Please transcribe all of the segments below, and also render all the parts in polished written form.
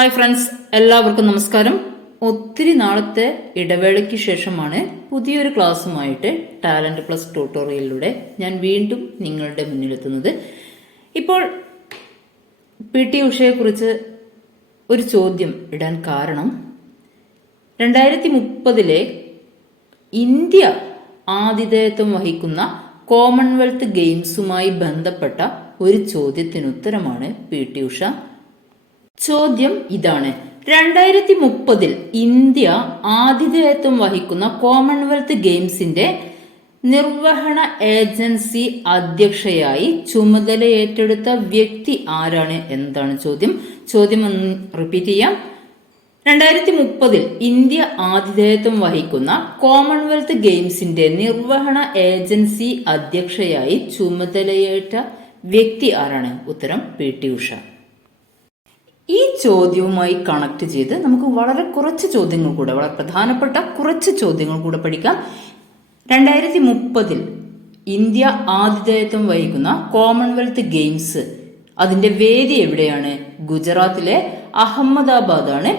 Hi friends, എല്ലാവർക്കും നമസ്കാരം. ഒത്തിരി നാളത്തെ ഇടവേളയ്ക്ക് ശേഷമാണ് പുതിയൊരു ക്ലാസ്സുമായിട്ട് ടാലന്റ് പ്ലസ് ട്യൂട്ടോറിയലിലൂടെ ഞാൻ വീണ്ടും നിങ്ങളുടെ മുന്നിലെത്തുന്നത്. ഇപ്പോൾ PT ഉഷയെക്കുറിച്ച് ഒരു ചോദ്യം ഇടാൻ കാരണം 2030 ഇന്ത്യ ആതിഥേയത്വം വഹിക്കുന്ന കോമൺവെൽത്ത് ഗെയിംസുമായി ബന്ധപ്പെട്ട ഒരു ചോദ്യത്തിനുത്തരമാണ് PT ഉഷ. ചോദ്യം ഇതാണ്: 2030 ഇന്ത്യ ആതിഥേയത്വം വഹിക്കുന്ന കോമൺവെൽത്ത് ഗെയിംസിന്റെ നിർവഹണ ഏജൻസി അധ്യക്ഷയായി ചുമതലയേറ്റെടുത്ത വ്യക്തി ആരാണ്? എന്താണ് ചോദ്യം. ചോദ്യം ഒന്ന് റിപ്പീറ്റ് ചെയ്യാം. 2030 ഇന്ത്യ ആതിഥേയത്വം വഹിക്കുന്ന കോമൺവെൽത്ത് ഗെയിംസിന്റെ നിർവഹണ ഏജൻസി അധ്യക്ഷയായി ചുമതലയേറ്റ വ്യക്തി ആരാണ്? ഉത്തരം PT ഉഷ. ഈ ചോദ്യവുമായി കണക്ട് ചെയ്ത് നമുക്ക് വളരെ കുറച്ച് ചോദ്യങ്ങൾ കൂടെ, വളരെ പ്രധാനപ്പെട്ട കുറച്ച് ചോദ്യങ്ങൾ കൂടെ പഠിക്കാം. 2030 ഇന്ത്യ ആതിഥേയത്വം വഹിക്കുന്ന കോമൺവെൽത്ത് ഗെയിംസ്, അതിന്റെ വേദി എവിടെയാണ്? ഗുജറാത്തിലെ അഹമ്മദാബാദാണ്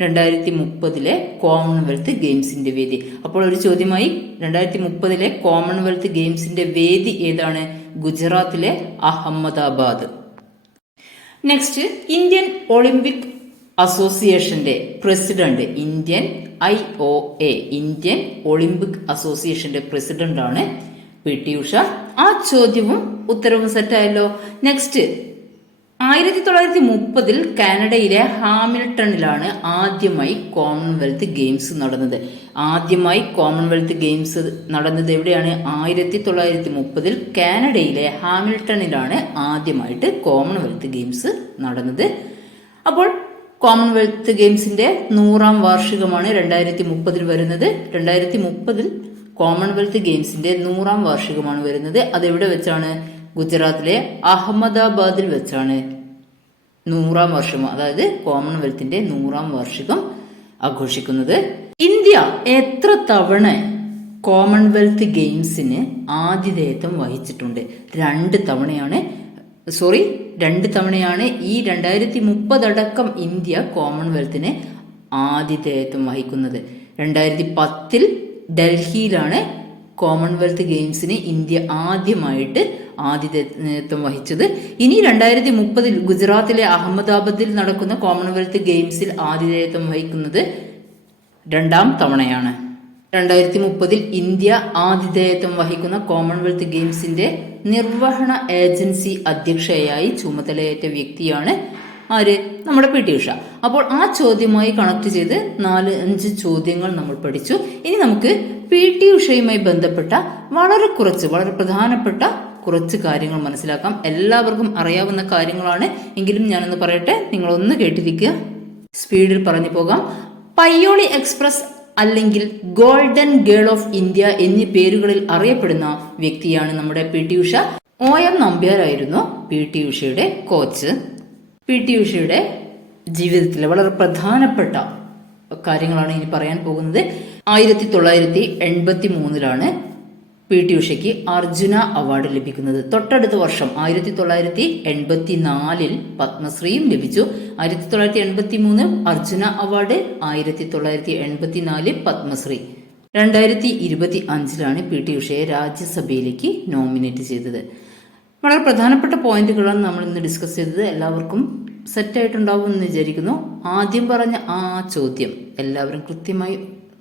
2030 കോമൺവെൽത്ത് ഗെയിംസിന്റെ വേദി. അപ്പോൾ ഒരു ചോദ്യമായി, 2030 കോമൺവെൽത്ത് ഗെയിംസിന്റെ വേദി ഏതാണ്? ഗുജറാത്തിലെ അഹമ്മദാബാദ്. നെക്സ്റ്റ്, ഇന്ത്യൻ ഒളിമ്പിക് അസോസിയേഷന്റെ പ്രസിഡന്റ്, IOA ഇന്ത്യൻ ഒളിമ്പിക് അസോസിയേഷന്റെ പ്രസിഡന്റ് ആണ് PT ഉഷ. ആ ചോദ്യവും ഉത്തരവും സെറ്റായല്ലോ. നെക്സ്റ്റ്, 1930 കാനഡയിലെ ഹാമിൽട്ടണിലാണ് ആദ്യമായി കോമൺവെൽത്ത് ഗെയിംസ് നടന്നത്. ആദ്യമായി കോമൺവെൽത്ത് ഗെയിംസ് നടന്നത് എവിടെയാണ്? 1930 കാനഡയിലെ ഹാമിൽട്ടണിലാണ് ആദ്യമായിട്ട് കോമൺവെൽത്ത് ഗെയിംസ് നടന്നത്. അപ്പോൾ കോമൺവെൽത്ത് ഗെയിംസിന്റെ 100ാം വാർഷികമാണ് 2030 വരുന്നത്. 2030 കോമൺവെൽത്ത് ഗെയിംസിന്റെ 100ാം വാർഷികമാണ് വരുന്നത്. അതെവിടെ വെച്ചാണ്? ഗുജറാത്തിലെ അഹമ്മദാബാദിൽ വെച്ചാണ് 100ാം വർഷം, അതായത് കോമൺവെൽത്തിന്റെ 100ാം വാർഷികം ആഘോഷിക്കുന്നത്. ഇന്ത്യ എത്ര തവണ കോമൺവെൽത്ത് ഗെയിംസിന് ആതിഥേയത്വം വഹിച്ചിട്ടുണ്ട്? 2 തവണയാണ്. ഈ 2030 അടക്കം ഇന്ത്യ കോമൺവെൽത്തിന് ആതിഥേയത്വം വഹിക്കുന്നത്. 2010 ഡൽഹിയിലാണ് കോമൺവെൽത്ത് ഗെയിംസിന് ഇന്ത്യ ആദ്യമായിട്ട് ആതിഥേയത്വം വഹിച്ചത്. ഇനി 2030 ഗുജറാത്തിലെ അഹമ്മദാബാദിൽ നടക്കുന്ന കോമൺവെൽത്ത് ഗെയിംസിൽ ആതിഥേയത്വം വഹിക്കുന്നത് 2ാം തവണയാണ്. 2030 ഇന്ത്യ ആതിഥേയത്വം വഹിക്കുന്ന കോമൺവെൽത്ത് ഗെയിംസിന്റെ നിർവഹണ ഏജൻസി അധ്യക്ഷയായി ചുമതലയേറ്റ വ്യക്തിയാണ് ആര്? നമ്മുടെ PT ഉഷ. അപ്പോൾ ആ ചോദ്യവുമായി കണക്ട് ചെയ്ത് 4-5 ചോദ്യങ്ങൾ നമ്മൾ പഠിച്ചു. ഇനി നമുക്ക് PT ഉഷയുമായി ബന്ധപ്പെട്ട വളരെ പ്രധാനപ്പെട്ട കുറച്ച് കാര്യങ്ങൾ മനസ്സിലാക്കാം. എല്ലാവർക്കും അറിയാവുന്ന കാര്യങ്ങളാണ്, എങ്കിലും ഞാനൊന്ന് പറയട്ടെ, നിങ്ങളൊന്ന് കേട്ടിരിക്കുക. സ്പീഡിൽ പറഞ്ഞു പോകാം. പയ്യോളി എക്സ്പ്രസ് അല്ലെങ്കിൽ ഗോൾഡൻ ഗേൾ ഓഫ് ഇന്ത്യ എന്നീ പേരുകളിൽ അറിയപ്പെടുന്ന വ്യക്തിയാണ് നമ്മുടെ PT ഉഷ. OM നമ്പ്യാരായിരുന്നു PT ഉഷയുടെ കോച്ച്. PT ഉഷയുടെ ജീവിതത്തിലെ വളരെ പ്രധാനപ്പെട്ട കാര്യങ്ങളാണ് ഇനി പറയാൻ പോകുന്നത്. 1983 PT ഉഷയ്ക്ക് അർജുന അവാർഡ് ലഭിക്കുന്നത്. തൊട്ടടുത്ത വർഷം 1984 പത്മശ്രീയും ലഭിച്ചു. 1983 അർജുന അവാർഡ്, 1984 പത്മശ്രീ. 2025 PT ഉഷയെ രാജ്യസഭയിലേക്ക് നോമിനേറ്റ് ചെയ്തത്. വളരെ പ്രധാനപ്പെട്ട പോയിന്റുകളാണ് നമ്മൾ ഇന്ന് ഡിസ്കസ് ചെയ്തത്. എല്ലാവർക്കും സെറ്റായിട്ടുണ്ടാവും എന്ന് വിചാരിക്കുന്നു. ആദ്യം പറഞ്ഞ ആ ചോദ്യം എല്ലാവരും കൃത്യമായി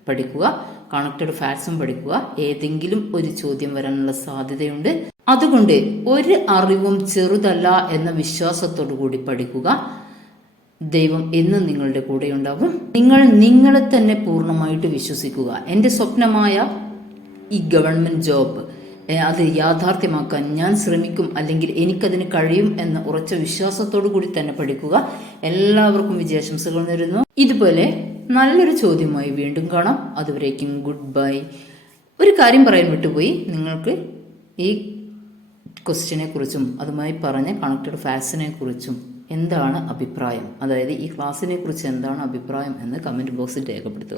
പഠിക്കുക. കണക്റ്റഡ് ഫാക്ട്സും പഠിക്കുക. ഏതെങ്കിലും ഒരു ചോദ്യം വരാനുള്ള സാധ്യതയുണ്ട്. അതുകൊണ്ട് ഒരു അറിവും ചെറുതല്ല എന്ന വിശ്വാസത്തോടു കൂടി പഠിക്കുക. ദൈവം എന്നും നിങ്ങളുടെ കൂടെ ഉണ്ടാവും. നിങ്ങൾ നിങ്ങളെ തന്നെ പൂർണ്ണമായിട്ട് വിശ്വസിക്കുക. എൻ്റെ സ്വപ്നമായ ഈ ഗവൺമെന്റ് ജോബ് അത് യാഥാർത്ഥ്യമാക്കാൻ ഞാൻ ശ്രമിക്കും, അല്ലെങ്കിൽ എനിക്കതിന് കഴിയും എന്ന ഉറച്ച വിശ്വാസത്തോടു കൂടി തന്നെ പഠിക്കുക. എല്ലാവർക്കും വിജയാശംസകൾ നേരുന്നു. ഇതുപോലെ നല്ലൊരു ചോദ്യമായി വീണ്ടും കാണാം. അതുവരേക്കും ഗുഡ് ബൈ. ഒരു കാര്യം പറയാൻ വിട്ടുപോയി. നിങ്ങൾക്ക് ഈ ക്വസ്റ്റ്യനെ കുറിച്ചും അതുമായി പറഞ്ഞ കണക്റ്റഡ് ഫാക്ട്സിനെ കുറിച്ചും എന്താണ് അഭിപ്രായം, അതായത് ഈ ക്ലാസ്സിനെ കുറിച്ച് എന്താണ് അഭിപ്രായം എന്ന് കമന്റ് ബോക്സിൽ രേഖപ്പെടുത്തുക.